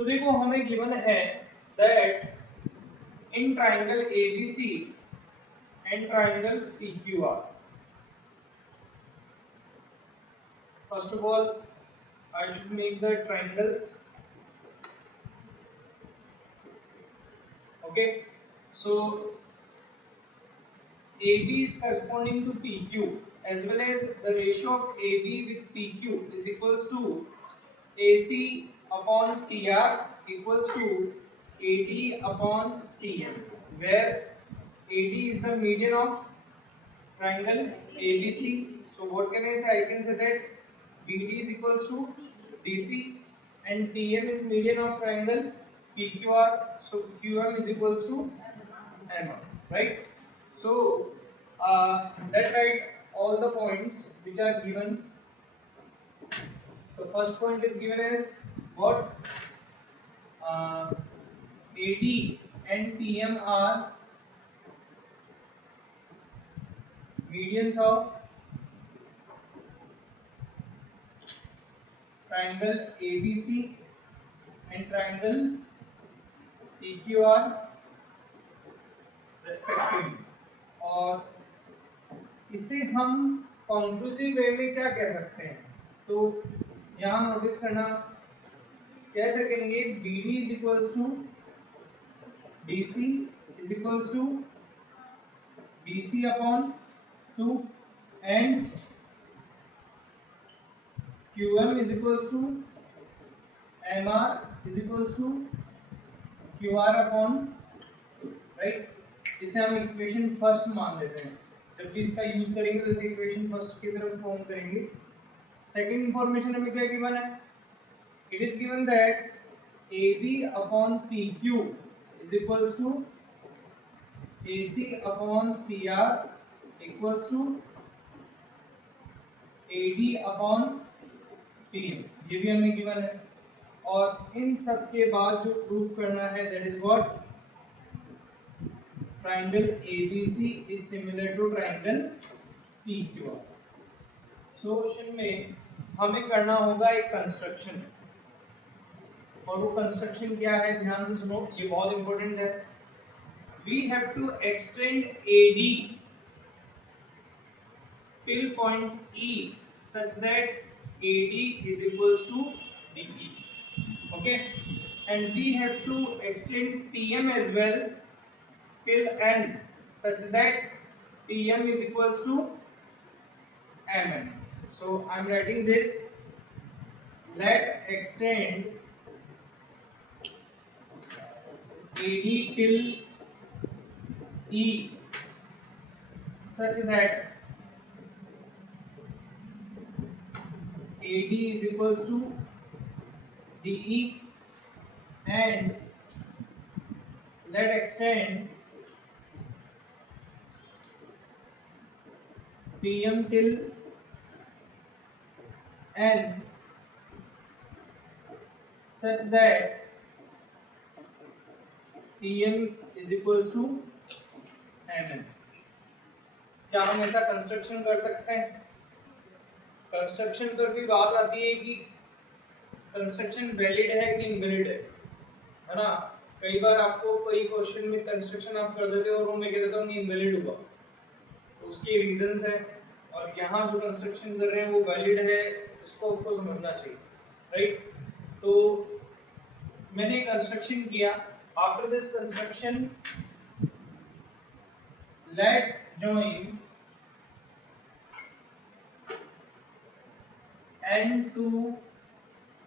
तो देखो हमें गिवन है that in triangle ABC and triangle PQR, first of all I should make the triangles. Okay, so AB is corresponding to PQ as well as the ratio of AB with PQ is equals to AC upon PR equals to AD upon TM, where AD is the median of triangle ABC. So what can I say? I can say that BD is equals to DC and TM is median of triangle PQR. So QM is equals to MM, right? So let's write all the points which are given. So first point is given as what? AD and TM are medians of triangle ABC and triangle PQR respectively. और इसे हम conclusive वे में क्या कह सकते हैं? तो यहाँ नोटिस करना, कह सकेंगे BD is equals to DC is equals to BC upon 2 and QM is equals to MR is equals to QR upon 2, right? इसे हम इक्वेशन फर्स्ट मान लेते हैं। जब भी इसका यूज करेंगे तो इसे इक्वेशन फर्स्ट की तरफ फॉर्म करेंगे। सेकंड इंफॉर्मेशन हमें क्या गिवन है? It is given that AB upon PQ is equals to AC upon PR equals to AD upon PM, ये भी हमें गिवन है। और इन सब के बाद जो प्रूफ करना है that is what? Triangle ABC is similar to triangle PQR। So question में हमें करना होगा एक कंस्ट्रक्शन, और वो कंस्ट्रक्शन क्या है? ध्यान से सुनो, ये बहुत इंपॉर्टेंट है। We have to extend AD till point E such that AD is equals to DE. Okay, and we have to extend PM as well till N such that PM is equals to MN. So I am writing this: let extend AD till E such that AD is equals to DE and let extend PM till N such that PM is equals to MN. क्या हम ऐसा construction कर सकते हैं? Construction पर भी बात आती है कि कंस्ट्रक्शन वैलिड है कि इनवैलिड है ना? कई बार आपको कोई क्वेश्चन में कंस्ट्रक्शन आप कर देते हो और वो मैं कह देता हूँ इनवैलिड हुआ, तो उसके रीजंस हैं, और यहाँ जो कंस्ट्रक्शन कर रहे हैं वो वैलिड है, उसको आपको समझना चाहिए, राइट? तो मैंने कंस्ट्रक्शन किया। After this construction let join N to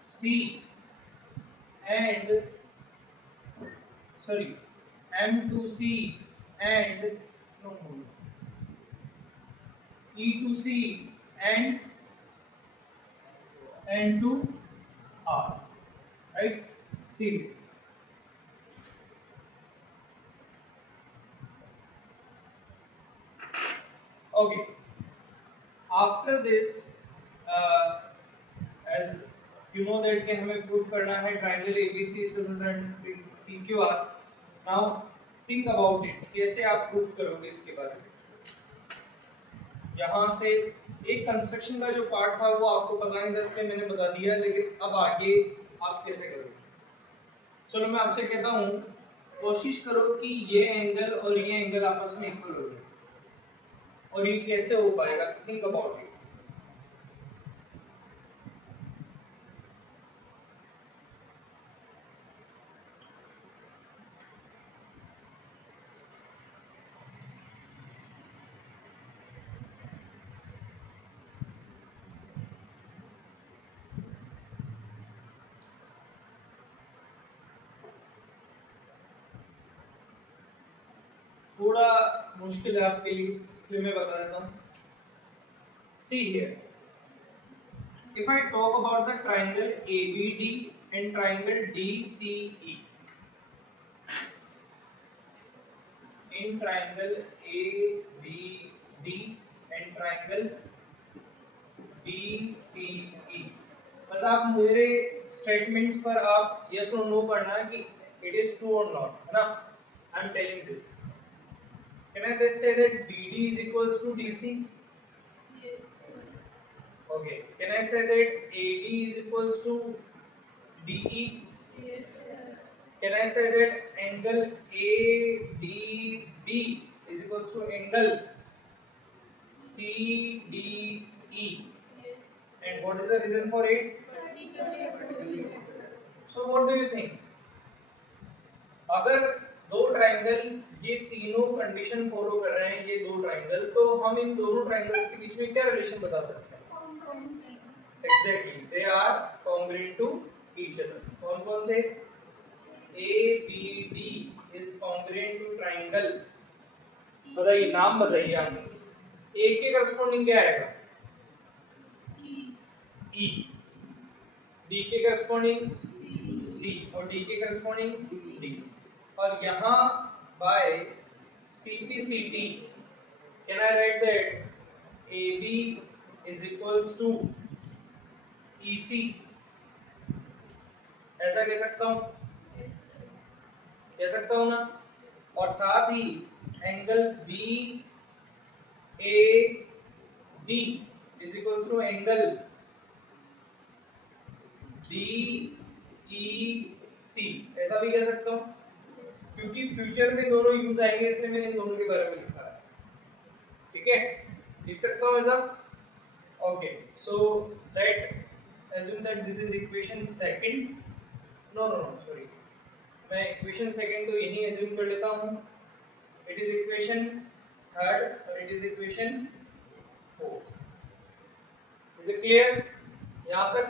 C and sorry M to C and E to C and N to R, right? C. Okay. After this, as you know that कि हमें proof करना है triangle ABC similar PQR। Now think about it, कैसे आप proof करोगे इसके बारे में? यहाँ से एक कंस्ट्रक्शन का जो पार्ट था वो आपको पता नहीं था, इसलिए मैंने बता दिया, लेकिन अब आगे आप कैसे करोगे? चलो मैं आपसे कहता हूँ, कोशिश करो कि ये एंगल और ये एंगल आपस में इक्वल हो जाए, और ये कैसे हो पाएगा, थिंक अबाउट इट। थोड़ा मुश्किल है आपके लिए, इसलिए मैं बता देता हूँ। See here, if I talk about the triangle ABD and triangle DCE, in triangle ABD and triangle DCE, बस आप मेरे स्टेटमेंट्स पर आप यस और नो करना है कि इट इज ट्रू और नॉट, है ना। I am telling this, can I just say that BD is equals to DC? Okay, can I say that AD is equals to DE? Can I say that angle ADB is equals to angle CDE? And what is the reason for it? So what do you think? अगर दो triangle ये तीनों condition follow कर रहे हैं, ये दो triangle, तो हम इन दोनों ट्राइंगल्स के बीच में क्या रिलेशन बता सकते हैं? Exactly, they are congruent to each other. कौन कौन से? ABD is congruent to triangle, बताइए, नाम बताइए आप। A के करस्पॉन्डिंग क्या आएगा? E, D के करस्पॉन्डिंग C, और D के करस्पॉन्डिंग D, और यहाँ by CP can I write that AB is equals to EC? ऐसा कह सकता हूँ, कह सकता हूँ ना। और साथ ही angle BAD is equals to angle DEC, ऐसा भी कह सकता हूँ, क्योंकि फ्यूचर में दोनों यूज आएंगे, इसलिए मैंने इन दोनों के बारे में लिखा है। ठीक है, लिख सकता हूँ ऐसा। Okay, so let assume that this is equation second, no sorry, मैं इक्वेशन सेकंड तो यही assume कर लेता हूँ, it is equation third और it is equation fourth. Is it clear? यहाँ तक।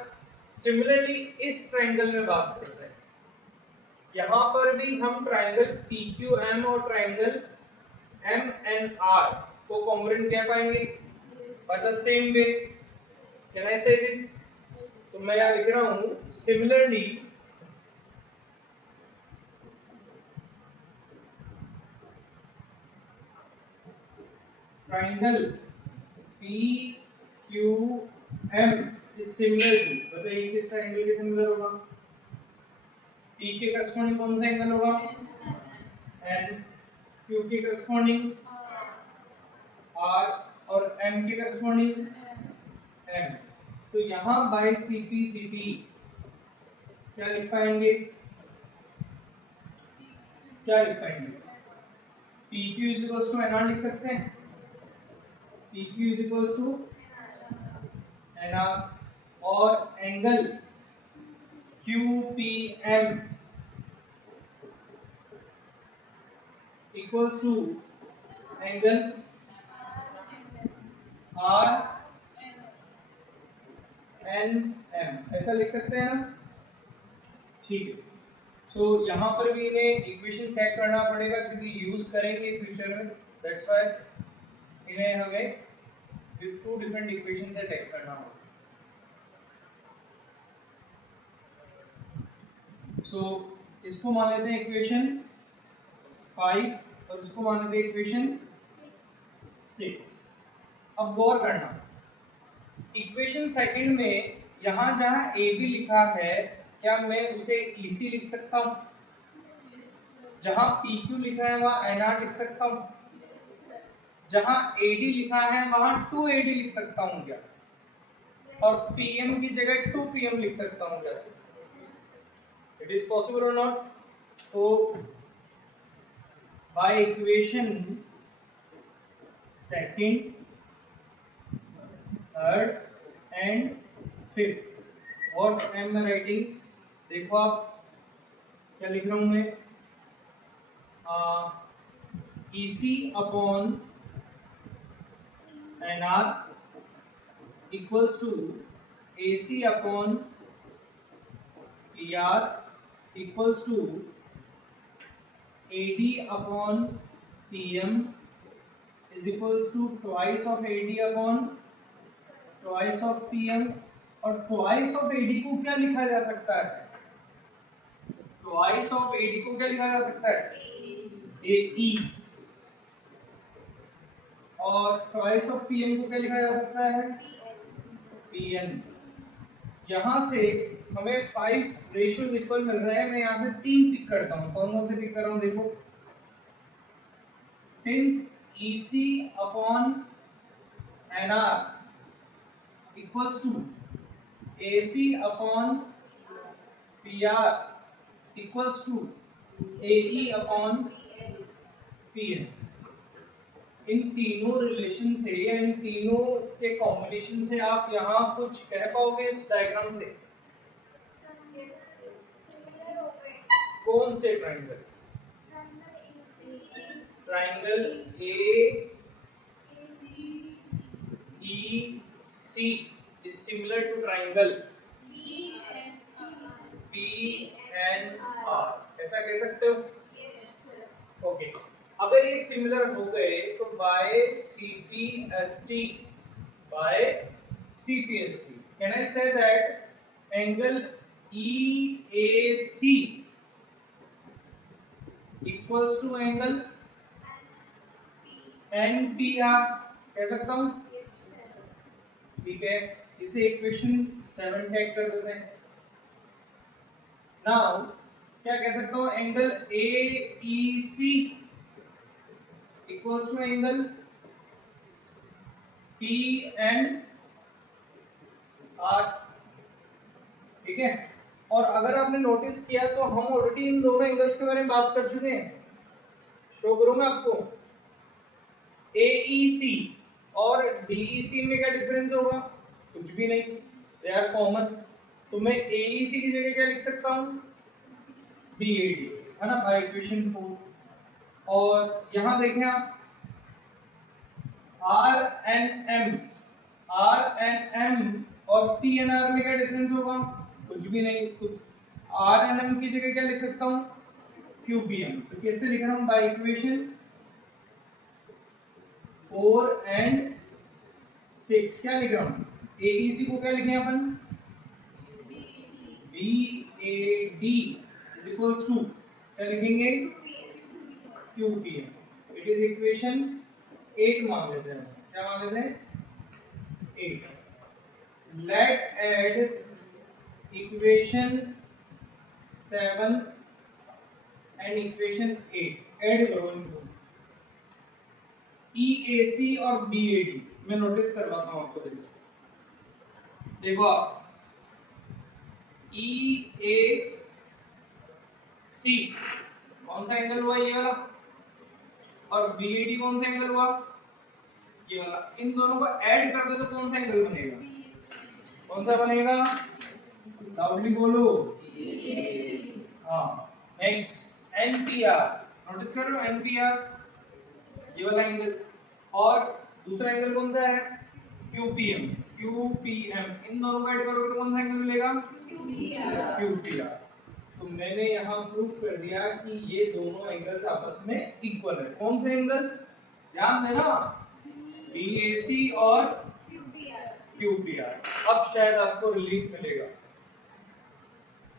सिमिलरली इस ट्राइंगल में बात करते हैं, यहाँ पर भी हम ट्राइंगल PQM और ट्राइंगल MNR को कॉन्ग्रुएंट कह पाएंगे by the same way. Can I say this? तो मैं यहाँ लिख रहा हूँ, similarly triangle PQM is similar to, बताइए किस ट्राइंगल के सिमिलर होगा? P के करस्पॉन्डिंग कौन सा एंगल होगा? N, Q के करस्पॉन्डिंग R, और M के करस्पॉन्डिंग M। तो यहाँ बाय CP क्या लिख पाएंगे? क्या लिख पाएंगे? PQ is equals to NR लिख सकते हैं, PQ is equals to NR, और angle QPM equals to angle RNM, ऐसा लिख सकते हैं ना। ठीक है, सो यहाँ पर भी इन्हें इक्वेशन टैग करना पड़ेगा, क्योंकि यूज करेंगे फ्यूचर में, दैट्स व्हाई इन्हें हमें टू डिफरेंट इक्वेशन से टैग करना होगा। सो इसको मान लेते हैं इक्वेशन 5 और इसको मान लेते हैं इक्वेशन 6। अब गौर करना, इक्वेशन सेकंड में यहाँ जहाँ AB लिखा है, क्या मैं उसे EC लिख सकता हूँ? जहाँ PQ लिखा है वहाँ NR लिख सकता हूँ? जहाँ AD लिखा है वहाँ 2AD लिख सकता हूँ क्या? और PM की जगह 2PM लिख सकता हूँ क्या? It is possible or not? So by equation second, third and fifth, what am I writing? देखो आप क्या लिख रहा हूं मैं, EC upon NR equals to AC upon PR equals to AD upon PM is equals to twice of AD upon twice of PM. और twice of AD को क्या लिखा जा सकता है? twice of AD को क्या लिखा जा सकता है? AE. और twice of PM को क्या लिखा जा सकता है? PN. यहाँ से हमें 5 रेशियोज इक्वल मिल रहे हैं. मैं यहाँ से 3 पिक करता हूँ. कौन कौन से पिक कर रहा हूँ देखो. Since EC upon NR equals to AC upon PR equals to AE upon PN. इन तीनों रिलेशन से या इन तीनों के कॉम्बिनेशन से आप यहाँ कुछ कह पाओगे इस डायग्राम से? कौन से triangle? Triangle AEC is similar to triangle PNR. ऐसा कह सकते हो? ओके. अगर ये सिमिलर हो गए तो bye CPST can I say that angle EAC equals to angle NPR? कह सकता हूँ? ठीक है. इसे इक्वेशन 7 टैग कर देते हैं. नाउ क्या कह सकता हूँ? Angle AEC equals to angle PNR. ठीक है. और अगर आपने नोटिस किया तो हम ऑलरेडी इन दोनों एंगल्स के बारे में बात कर चुके हैं. शो करूं मैं आपको. AEC और DEC में क्या डिफरेंस होगा? कुछ भी नहीं. They are common. तो मैं AEC की जगह क्या लिख सकता हूँ? BAD, है ना, बाय इक्वेशन 4. और यहाँ देखें आप RNM और PNR में क्या डिफरेंस होगा? कुछ भी नहीं. तो RNM की जगह क्या लिख सकता हूँ? QPM. तो कैसे लिख रहा हूँ? By equation 4 and 6. क्या लिख रहा हूँ? AEC को क्या लिखें अपन? BAD is equals to क्या लिखेंगे? QPM. इट इज इक्वेशन 8 मान लेते हैं. क्या मान लेते हैं? 8. Let add equation 7 and equation 8. Add करो इनको. EAC और BAD मैं नोटिस करवाता हूँ आपको. देखो आप EAC कौन सा एंगल हुआ? ये वाला. और BAD कौन सा एंगल हुआ? ये वाला. इन दोनों को ऐड कर दो तो कौन सा एंगल बनेगा? कौन सा बनेगा? लाउडली बोलो. हाँ. Next NPR. नोटिस कर लो NPR, ये वाला एंगल. और दूसरा एंगल कौन सा है? QPM. इन दोनों को ऐड करोगे तो कौन सा एंगल मिलेगा? QPR. तो मैंने यहाँ प्रूफ कर दिया कि ये दोनों एंगल्स आपस में इक्वल है. कौन से एंगल्स? ध्यान देना. BAC और QPR. अब शायद आपको रिलीफ मिलेगा.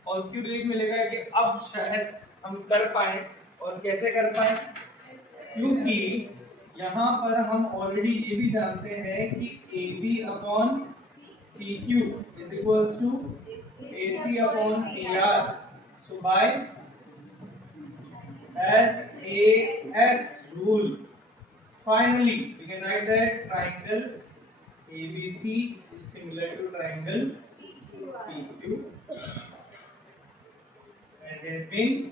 और क्यों रिलीफ मिलेगा? कि अब शायद हम कर पाए. और कैसे कर पाए? क्योंकि यहाँ पर हम ऑलरेडी ये भी जानते हैं कि AB upon PQ is equals to AC upon PR. So by SAS rule, finally we can write that triangle ABC is similar to triangle PQ. it has been